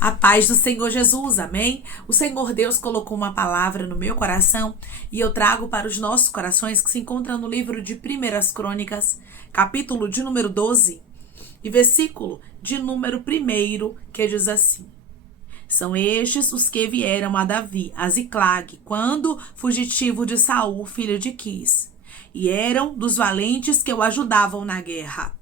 A paz do Senhor Jesus, amém? O Senhor Deus colocou uma palavra no meu coração e eu trago para os nossos corações que se encontra no livro de 1 Crônicas, capítulo de número 12 e versículo de número 1, que diz assim: São estes os que vieram a Davi, a Ziclag, quando fugitivo de Saul, filho de Quis, e eram dos valentes que o ajudavam na guerra.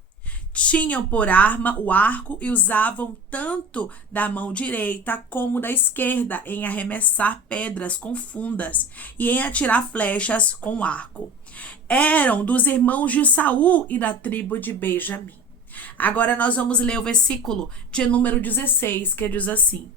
Tinham por arma o arco e usavam tanto da mão direita como da esquerda em arremessar pedras com fundas e em atirar flechas com arco. Eram dos irmãos de Saul e da tribo de Benjamim. Agora nós vamos ler o versículo de número 16, que diz assim: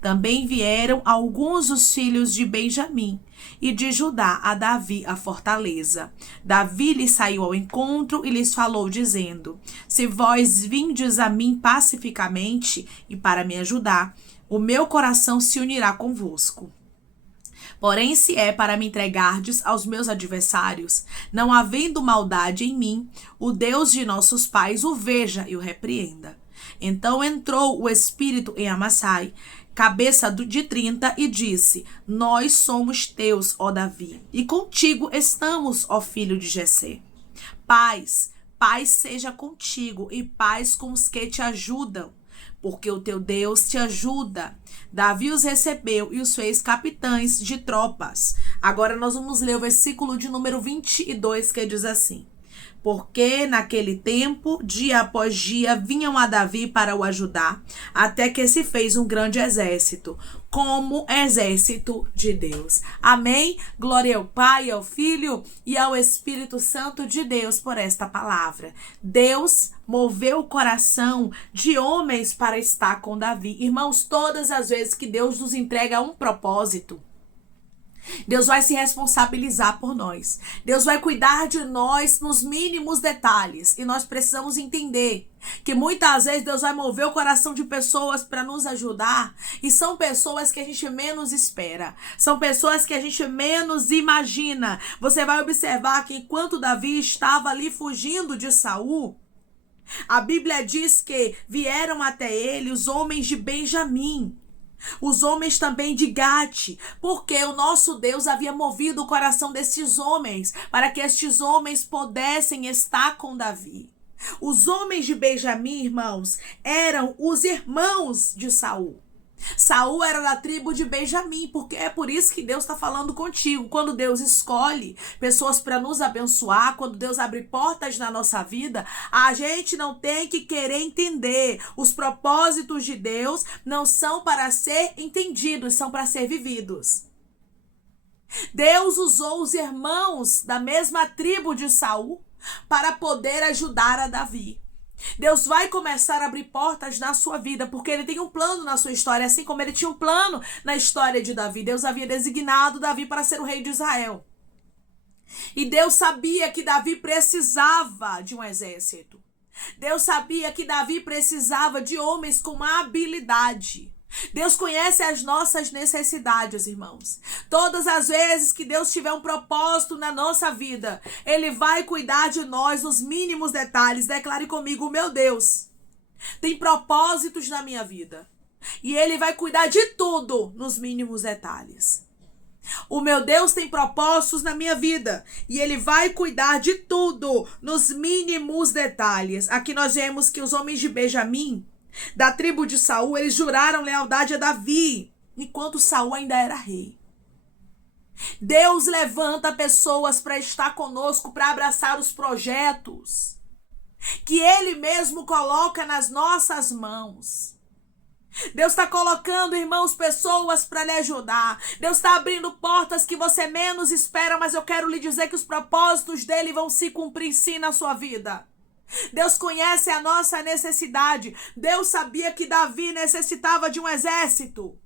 Também vieram alguns dos filhos de Benjamim e de Judá a Davi a fortaleza. Davi lhes saiu ao encontro e lhes falou, dizendo: Se vós vindes a mim pacificamente e para me ajudar, o meu coração se unirá convosco. Porém, se é para me entregardes aos meus adversários, não havendo maldade em mim, o Deus de nossos pais o veja e o repreenda. Então entrou o espírito em Amassai, cabeça de 30, e disse: Nós somos teus, ó Davi, e contigo estamos, ó filho de Jessé. Paz seja contigo, e paz com os que te ajudam, porque o teu Deus te ajuda. Davi os recebeu e os fez capitães de tropas. Agora nós vamos ler o versículo de número 22, que diz assim: Porque naquele tempo, dia após dia, vinham a Davi para o ajudar, até que se fez um grande exército, como exército de Deus. Amém? Glória ao Pai, ao Filho e ao Espírito Santo de Deus por esta palavra. Deus moveu o coração de homens para estar com Davi. Irmãos, todas as vezes que Deus nos entrega um propósito, Deus vai se responsabilizar por nós. Deus vai cuidar de nós nos mínimos detalhes. E nós precisamos entender que muitas vezes Deus vai mover o coração de pessoas para nos ajudar. E são pessoas que a gente menos espera. São pessoas que a gente menos imagina. Você vai observar que enquanto Davi estava ali fugindo de Saul, a Bíblia diz que vieram até ele os homens de Benjamim, os homens também de Gate, porque o nosso Deus havia movido o coração desses homens para que estes homens pudessem estar com Davi. Os homens de Benjamim, irmãos, eram os irmãos de Saul. Saul era da tribo de Benjamim, porque é por isso que Deus está falando contigo. Quando Deus escolhe pessoas para nos abençoar, quando Deus abre portas na nossa vida, a gente não tem que querer entender. Os propósitos de Deus não são para ser entendidos, são para ser vividos. Deus usou os irmãos da mesma tribo de Saul para poder ajudar a Davi. Deus vai começar a abrir portas na sua vida, porque Ele tem um plano na sua história, assim como Ele tinha um plano na história de Davi. Deus havia designado Davi para ser o rei de Israel. E Deus sabia que Davi precisava de um exército. Deus sabia que Davi precisava de homens com habilidade. Deus conhece as nossas necessidades, irmãos. Todas as vezes que Deus tiver um propósito na nossa vida, Ele vai cuidar de nós nos mínimos detalhes. Declare comigo: o meu Deus tem propósitos na minha vida e Ele vai cuidar de tudo nos mínimos detalhes. O meu Deus tem propósitos na minha vida e Ele vai cuidar de tudo nos mínimos detalhes. Aqui nós vemos que os homens de Benjamim, da tribo de Saul, eles juraram lealdade a Davi, enquanto Saul ainda era rei. Deus levanta pessoas para estar conosco, para abraçar os projetos que Ele mesmo coloca nas nossas mãos. Deus está colocando, irmãos, pessoas para lhe ajudar. Deus está abrindo portas que você menos espera, mas eu quero lhe dizer que os propósitos dele vão se cumprir sim na sua vida. Deus conhece a nossa necessidade. Deus sabia que Davi necessitava de um exército.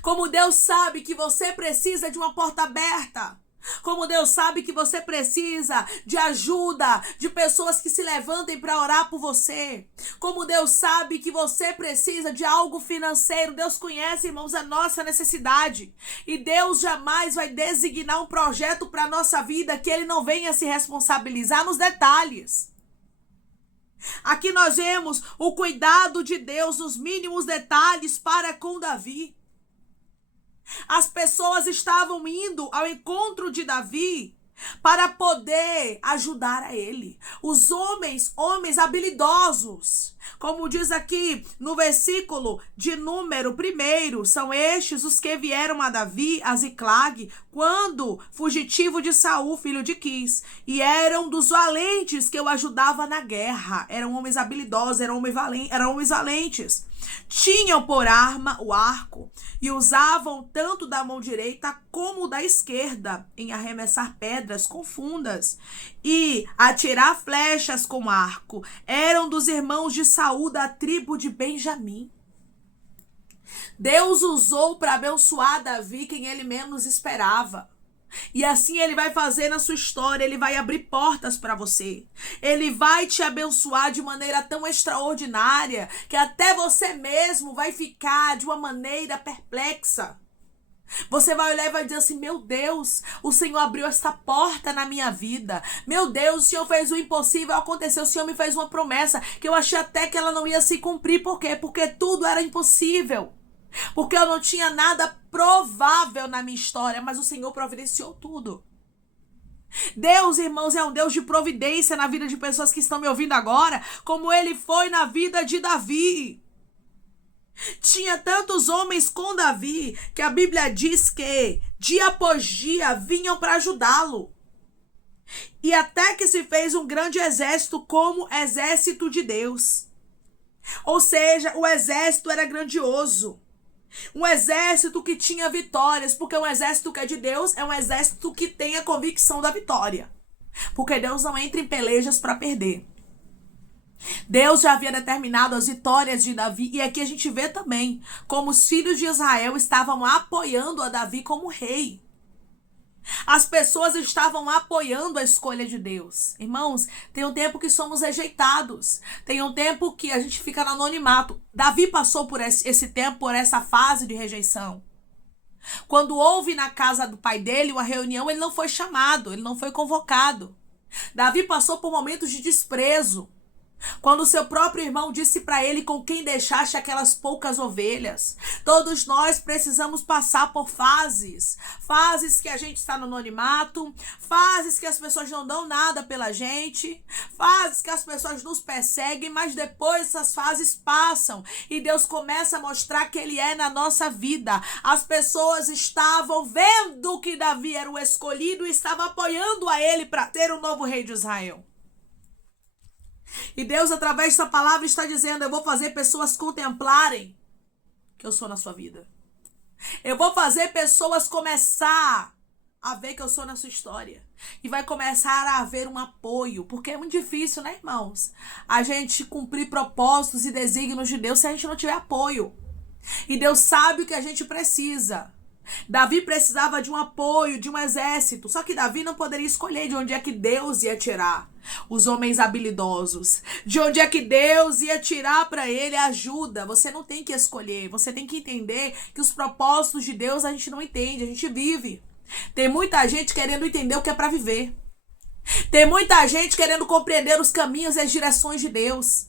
Como Deus sabe que você precisa de uma porta aberta. Como Deus sabe que você precisa de ajuda, de pessoas que se levantem para orar por você. Como Deus sabe que você precisa de algo financeiro. Deus conhece, irmãos, a nossa necessidade. E Deus jamais vai designar um projeto para a nossa vida que Ele não venha se responsabilizar nos detalhes. Aqui nós vemos o cuidado de Deus nos mínimos detalhes para com Davi. As pessoas estavam indo ao encontro de Davi para poder ajudar a ele. Os homens habilidosos, como diz aqui no versículo de número 1, são estes os que vieram a Davi, a Ziclag, quando fugitivo de Saul, filho de Quis, e eram dos valentes que o ajudava na guerra. Eram homens habilidosos, eram homens valentes. Tinham por arma o arco e usavam tanto da mão direita como da esquerda em arremessar pedras com fundas e atirar flechas com arco. Eram dos irmãos de Saul, da tribo de Benjamim. Deus usou para abençoar Davi quem ele menos esperava. E assim ele vai fazer na sua história, ele vai abrir portas para você. Ele vai te abençoar de maneira tão extraordinária que até você mesmo vai ficar de uma maneira perplexa. Você vai olhar e vai dizer assim: meu Deus, o Senhor abriu esta porta na minha vida. Meu Deus, o Senhor fez o impossível acontecer. O Senhor me fez uma promessa que eu achei até que ela não ia se cumprir. Por quê? Porque tudo era impossível. Porque eu não tinha nada provável na minha história, mas o Senhor providenciou tudo. Deus, irmãos, é um Deus de providência na vida de pessoas que estão me ouvindo agora, como ele foi na vida de Davi. Tinha tantos homens com Davi que a Bíblia diz que dia após dia vinham para ajudá-lo. E até que se fez um grande exército como exército de Deus. Ou seja, o exército era grandioso. Um exército que tinha vitórias, porque um exército que é de Deus é um exército que tem a convicção da vitória. Porque Deus não entra em pelejas para perder. Deus já havia determinado as vitórias de Davi, e aqui a gente vê também como os filhos de Israel estavam apoiando a Davi como rei. As pessoas estavam apoiando a escolha de Deus. Irmãos, tem um tempo que somos rejeitados. Tem um tempo que a gente fica no anonimato. Davi passou por esse tempo, por essa fase de rejeição. Quando houve na casa do pai dele uma reunião, ele não foi chamado, ele não foi convocado. Davi passou por momentos de desprezo. Quando o seu próprio irmão disse para ele: com quem deixaste aquelas poucas ovelhas. Todos nós precisamos passar por fases. Fases que a gente está no anonimato. Fases que as pessoas não dão nada pela gente. Fases que as pessoas nos perseguem. Mas depois essas fases passam. E Deus começa a mostrar que Ele é na nossa vida. As pessoas estavam vendo que Davi era o escolhido e estavam apoiando a ele para ter o novo rei de Israel. E Deus, através dessa palavra, está dizendo: eu vou fazer pessoas contemplarem que eu sou na sua vida. Eu vou fazer pessoas começar a ver que eu sou na sua história. E vai começar a haver um apoio. Porque é muito difícil, né, irmãos? A gente cumprir propósitos e desígnios de Deus se a gente não tiver apoio. E Deus sabe o que a gente precisa. Davi precisava de um apoio, de um exército. Só que Davi não poderia escolher de onde é que Deus ia tirar os homens habilidosos. De onde é que Deus ia tirar para ele a ajuda. Você não tem que escolher. Você tem que entender que os propósitos de Deus a gente não entende, a gente vive. Tem muita gente querendo entender o que é para viver. Tem muita gente querendo compreender os caminhos e as direções de Deus.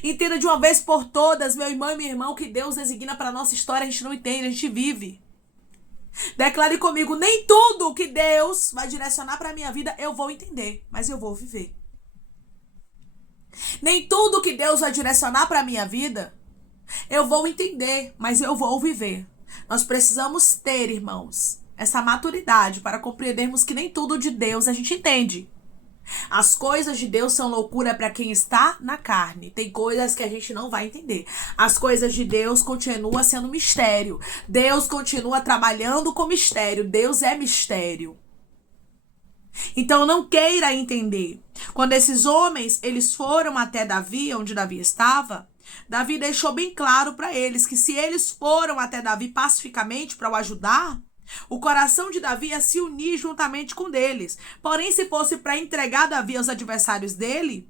Entenda de uma vez por todas, meu irmão e minha irmã, que Deus designa para a nossa história, a gente não entende, a gente vive. Declare comigo: nem tudo que Deus vai direcionar para a minha vida eu vou entender, mas eu vou viver. Nem tudo que Deus vai direcionar para a minha vida eu vou entender, mas eu vou viver. Nós precisamos ter, irmãos, essa maturidade para compreendermos que nem tudo de Deus a gente entende. As coisas de Deus são loucura para quem está na carne. Tem coisas que a gente não vai entender. As coisas de Deus continuam sendo mistério. Deus continua trabalhando com mistério. Deus é mistério. Então não queira entender. Quando esses homens eles foram até Davi, onde Davi estava, Davi deixou bem claro para eles que se eles foram até Davi pacificamente para o ajudar, o coração de Davi ia se unir juntamente com deles. Porém, se fosse para entregar Davi aos adversários dele,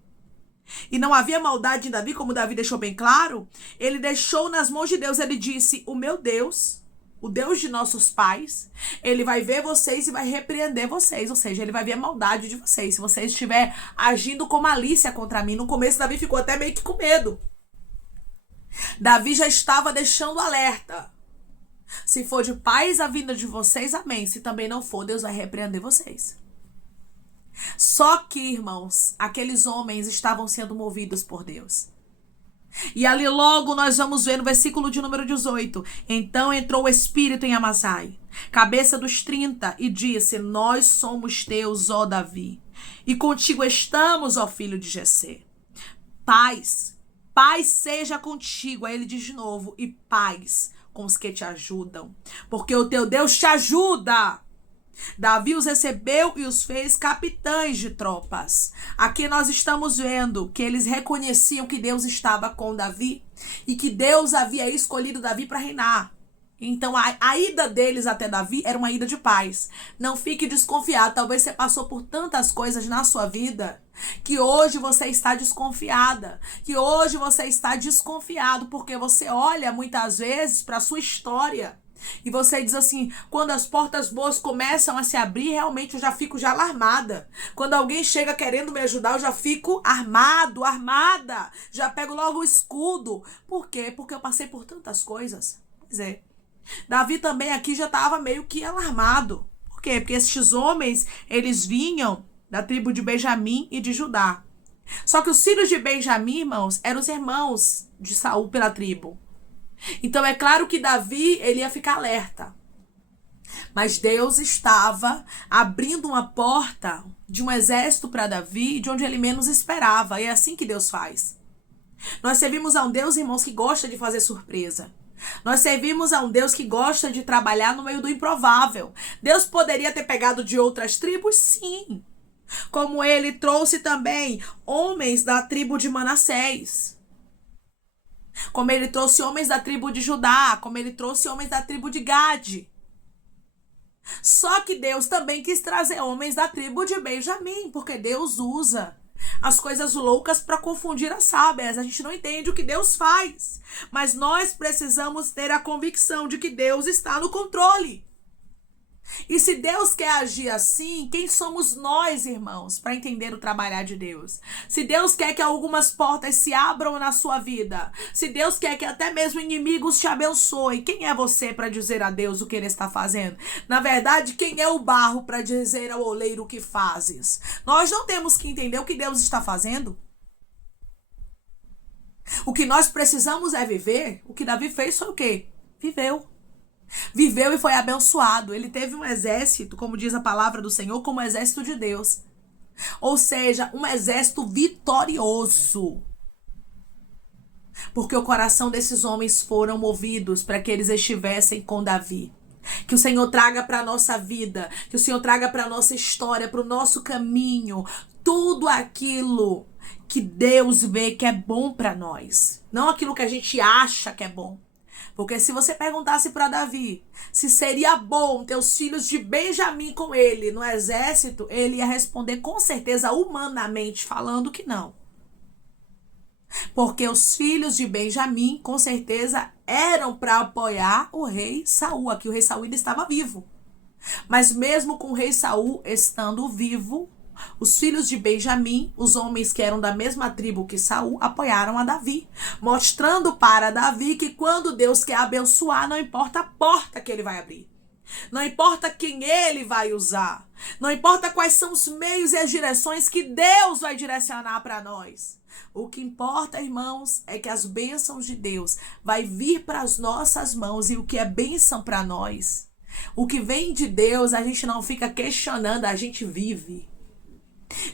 e não havia maldade em Davi, como Davi deixou bem claro, ele deixou nas mãos de Deus. Ele disse: o meu Deus o Deus de nossos pais, ele vai ver vocês e vai repreender vocês. Ou seja, ele vai ver a maldade de vocês. Se vocês estiverem agindo com malícia contra mim. No começo, Davi ficou até meio que com medo. Davi já estava deixando alerta. Se for de paz a vinda de vocês, amém. Se também não for, Deus vai repreender vocês. Só que, irmãos, aqueles homens estavam sendo movidos por Deus. E ali logo nós vamos ver no versículo de número 18. Então entrou o Espírito em Amasai, cabeça dos 30, e disse: nós somos teus, ó Davi, e contigo estamos, ó filho de Jessé. Paz seja contigo. Aí ele diz de novo: e paz com os que te ajudam, porque o teu Deus te ajuda. Davi os recebeu e os fez capitães de tropas. Aqui nós estamos vendo que eles reconheciam que Deus estava com Davi e que Deus havia escolhido Davi para reinar. Então a ida deles até Davi era uma ida de paz. Não fique desconfiado. Talvez você passou por tantas coisas na sua vida que hoje você está desconfiada. Que hoje você está desconfiado porque você olha muitas vezes para a sua história. E você diz assim: quando as portas boas começam a se abrir, realmente eu já fico alarmada. Quando alguém chega querendo me ajudar, eu já fico armada. Já pego logo o escudo. Por quê? Porque eu passei por tantas coisas. Pois é. Davi também aqui já estava meio que alarmado. Por quê? Porque estes homens, eles vinham da tribo de Benjamim e de Judá. Só que os filhos de Benjamim, irmãos, eram os irmãos de Saul pela tribo. Então é claro que Davi, ele ia ficar alerta. Mas Deus estava abrindo uma porta de um exército para Davi, de onde ele menos esperava. E é assim que Deus faz. Nós servimos a um Deus, irmãos, que gosta de fazer surpresa. Nós servimos a um Deus que gosta de trabalhar no meio do improvável. Deus poderia ter pegado de outras tribos? Sim. Como ele trouxe também homens da tribo de Manassés. Como ele trouxe homens da tribo de Judá, como ele trouxe homens da tribo de Gade. Só que Deus também quis trazer homens da tribo de Benjamim, porque Deus usa as coisas loucas para confundir as sábias. A gente não entende o que Deus faz, mas nós precisamos ter a convicção de que Deus está no controle. E se Deus quer agir assim, quem somos nós, irmãos, para entender o trabalhar de Deus? Se Deus quer que algumas portas se abram na sua vida, se Deus quer que até mesmo inimigos te abençoem, quem é você para dizer a Deus o que Ele está fazendo? Na verdade, quem é o barro para dizer ao oleiro o que fazes? Nós não temos que entender o que Deus está fazendo. O que nós precisamos é viver. O que Davi fez foi o quê? Viveu e foi abençoado. Ele teve um exército, como diz a palavra do Senhor, como exército de Deus. Ou seja, um exército vitorioso. Porque o coração desses homens foram movidos para que eles estivessem com Davi. Que o Senhor traga para a nossa vida, que o Senhor traga para a nossa história, para o nosso caminho, tudo aquilo que Deus vê que é bom para nós. Não aquilo que a gente acha que é bom. Porque se você perguntasse para Davi se seria bom ter os filhos de Benjamim com ele no exército, ele ia responder com certeza, humanamente falando, que não. Porque os filhos de Benjamim, com certeza, eram para apoiar o rei Saul. Aqui o rei Saul ainda estava vivo. Mas mesmo com o rei Saul estando vivo, os filhos de Benjamim, os homens que eram da mesma tribo que Saul, apoiaram a Davi, mostrando para Davi que quando Deus quer abençoar, não importa a porta que ele vai abrir, não importa quem ele vai usar, não importa quais são os meios e as direções que Deus vai direcionar para nós. O que importa, irmãos, é que as bênçãos de Deus vai vir para as nossas mãos, e o que é bênção para nós, o que vem de Deus, a gente não fica questionando, a gente vive.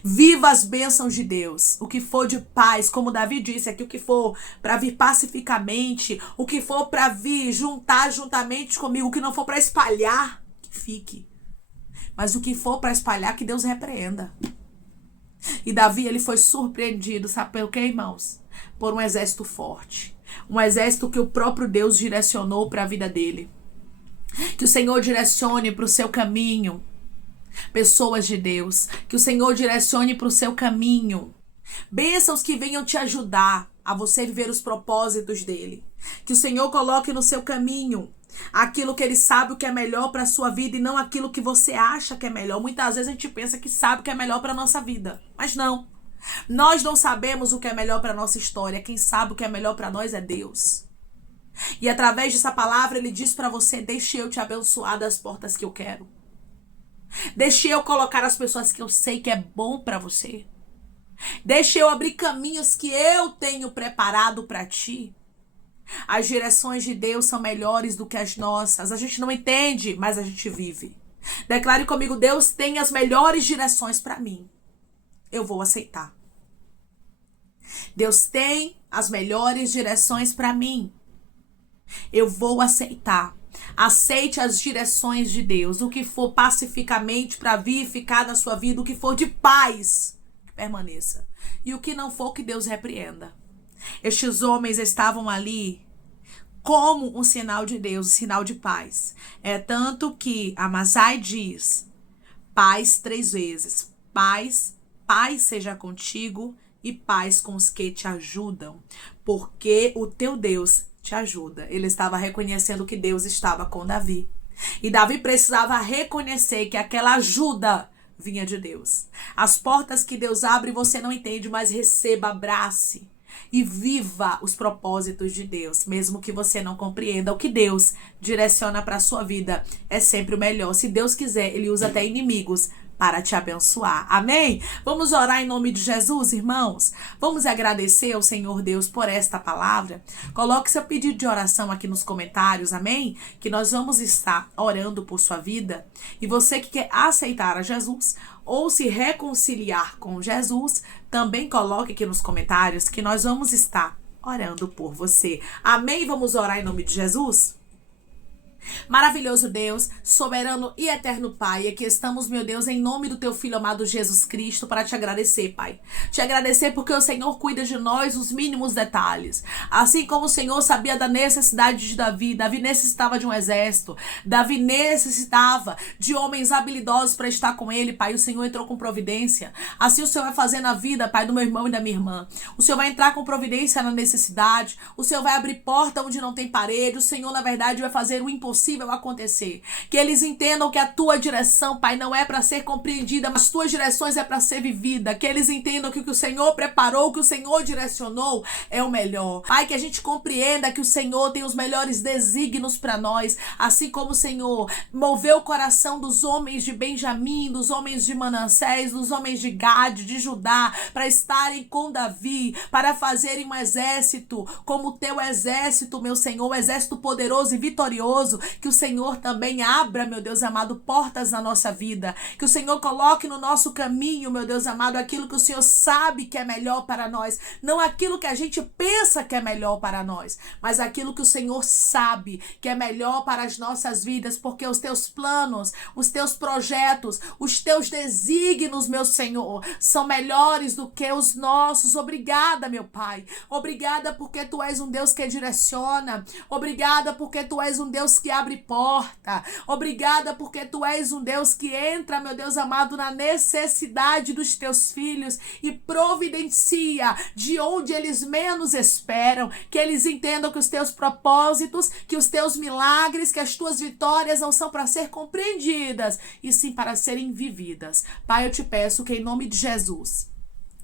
Viva as bênçãos de Deus. O que for de paz, como Davi disse aqui, o que for para vir pacificamente, o que for para vir juntar juntamente comigo, o que não for para espalhar, que fique. Mas o que for para espalhar, que Deus repreenda. E Davi, ele foi surpreendido, sabe pelo que, irmãos? Por um exército forte. Um exército que o próprio Deus direcionou para a vida dele. Que o Senhor direcione para o seu caminho pessoas de Deus, que o Senhor direcione para o seu caminho bênçãos que venham te ajudar a você viver os propósitos dele. Que o Senhor coloque no seu caminho aquilo que ele sabe o que é melhor para a sua vida e não aquilo que você acha que é melhor. Muitas vezes a gente pensa que sabe o que é melhor para a nossa vida, mas não. Nós não sabemos o que é melhor para a nossa história. Quem sabe o que é melhor para nós é Deus. E através dessa palavra ele diz para você: deixe eu te abençoar das portas que eu quero. Deixe eu colocar as pessoas que eu sei que é bom para você. Deixe eu abrir caminhos que eu tenho preparado para ti. As direções de Deus são melhores do que as nossas. A gente não entende, mas a gente vive. Declare comigo: Deus tem as melhores direções para mim. Eu vou aceitar. Deus tem as melhores direções para mim. Eu vou aceitar. Aceite as direções de Deus. O que for pacificamente para vir e ficar na sua vida, o que for de paz, que permaneça. E o que não for, que Deus repreenda. Estes homens estavam ali como um sinal de Deus, um sinal de paz. É tanto que Amasai diz: paz 3 vezes. Paz seja contigo e paz com os que te ajudam. Porque o teu Deus te ajuda. Ele estava reconhecendo que Deus estava com Davi. E Davi precisava reconhecer que aquela ajuda vinha de Deus. As portas que Deus abre você não entende, mas receba, abrace e viva os propósitos de Deus, mesmo que você não compreenda. O que Deus direciona para a sua vida é sempre o melhor. Se Deus quiser, ele usa até inimigos para te abençoar. Amém? Vamos orar em nome de Jesus, irmãos? Vamos agradecer ao Senhor Deus por esta palavra? Coloque seu pedido de oração aqui nos comentários, amém? Que nós vamos estar orando por sua vida. E você que quer aceitar a Jesus ou se reconciliar com Jesus, também coloque aqui nos comentários que nós vamos estar orando por você. Amém? Vamos orar em nome de Jesus? Maravilhoso Deus, soberano e eterno Pai, aqui estamos, meu Deus, em nome do teu Filho amado Jesus Cristo, para te agradecer, Pai. Te agradecer porque o Senhor cuida de nós os mínimos detalhes. Assim como o Senhor sabia da necessidade de Davi, Davi necessitava de um exército, Davi necessitava de homens habilidosos para estar com ele, Pai. O Senhor entrou com providência. Assim o Senhor vai fazer na vida, Pai, do meu irmão e da minha irmã. O Senhor vai entrar com providência na necessidade, o Senhor vai abrir porta onde não tem parede, o Senhor, na verdade, vai fazer o impossível acontecer. Que eles entendam que a tua direção, Pai, não é para ser compreendida, mas as tuas direções é para ser vivida. Que eles entendam que o que o Senhor preparou, que o Senhor direcionou é o melhor. Pai, que a gente compreenda que o Senhor tem os melhores desígnios para nós, assim como o Senhor moveu o coração dos homens de Benjamim, dos homens de Manassés, dos homens de Gade, de Judá, para estarem com Davi, para fazerem um exército como o teu exército, meu Senhor, um exército poderoso e vitorioso. Que o Senhor também abra, meu Deus amado, portas na nossa vida. Que o Senhor coloque no nosso caminho, meu Deus amado, aquilo que o Senhor sabe que é melhor para nós. Não aquilo que a gente pensa que é melhor para nós, mas aquilo que o Senhor sabe que é melhor para as nossas vidas, porque os teus planos, os teus projetos, os teus desígnios, meu Senhor, são melhores do que os nossos. Obrigada, meu Pai. Obrigada porque tu és um Deus que direciona. Obrigada porque tu és um Deus que abre porta. Obrigada porque tu és um Deus que entra, meu Deus amado, na necessidade dos teus filhos e providencia de onde eles menos esperam. Que eles entendam que os teus propósitos, que os teus milagres, que as tuas vitórias não são para ser compreendidas, e sim para serem vividas. Pai, eu te peço que em nome de Jesus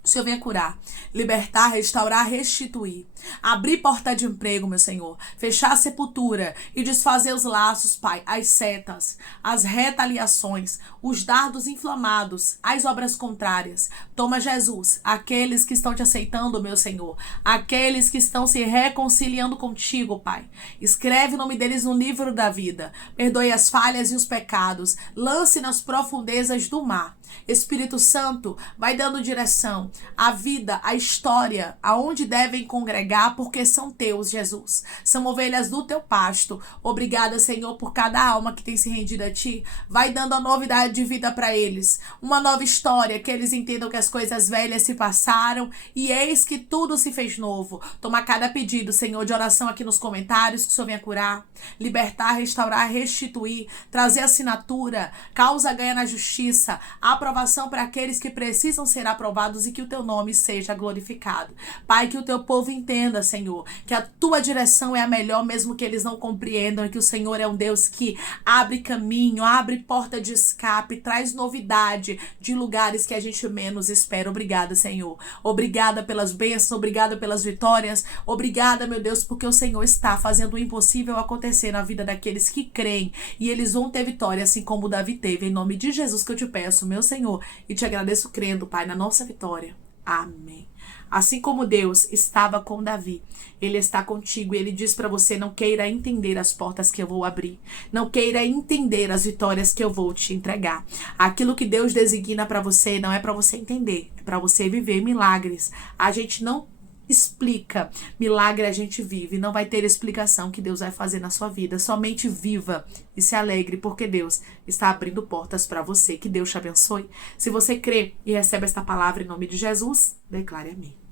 o Senhor venha curar, libertar, restaurar, restituir. Abrir porta de emprego, meu Senhor. Fechar a sepultura e desfazer os laços, Pai. As setas, as retaliações, os dardos inflamados, as obras contrárias. Toma, Jesus, aqueles que estão te aceitando, meu Senhor. Aqueles que estão se reconciliando contigo, Pai. Escreve o nome deles no livro da vida. Perdoe as falhas e os pecados. Lance nas profundezas do mar. Espírito Santo, vai dando direção à vida, à história, aonde devem congregar, porque são teus, Jesus. São ovelhas do teu pasto. Obrigada, Senhor, por cada alma que tem se rendido a ti. Vai dando a novidade de vida para eles. Uma nova história, que eles entendam que as coisas velhas se passaram e eis que tudo se fez novo. Toma cada pedido, Senhor, de oração aqui nos comentários, que o Senhor venha curar, libertar, restaurar, restituir, trazer assinatura, causa ganha na justiça, aprovação para aqueles que precisam ser aprovados e que o teu nome seja glorificado. Pai, que o teu povo entenda, Senhor, que a tua direção é a melhor, mesmo que eles não compreendam, e que o Senhor é um Deus que abre caminho, abre porta de escape, traz novidade de lugares que a gente menos espera. Obrigada, Senhor. Obrigada pelas bênçãos, obrigada pelas vitórias, obrigada, meu Deus, porque o Senhor está fazendo o impossível acontecer na vida daqueles que creem, e eles vão ter vitória, assim como Davi teve. Em nome de Jesus que eu te peço, meu Senhor, e te agradeço crendo, Pai, na nossa vitória. Amém. Assim como Deus estava com Davi, Ele está contigo, e Ele diz para você: não queira entender as portas que eu vou abrir, não queira entender as vitórias que eu vou te entregar. Aquilo que Deus designa para você não é para você entender, é para você viver milagres. A gente não explica, milagre a gente vive. Não vai ter explicação que Deus vai fazer na sua vida. Somente viva e se alegre, porque Deus está abrindo portas para você. Que Deus te abençoe. Se você crê e recebe esta palavra em nome de Jesus, declare amém.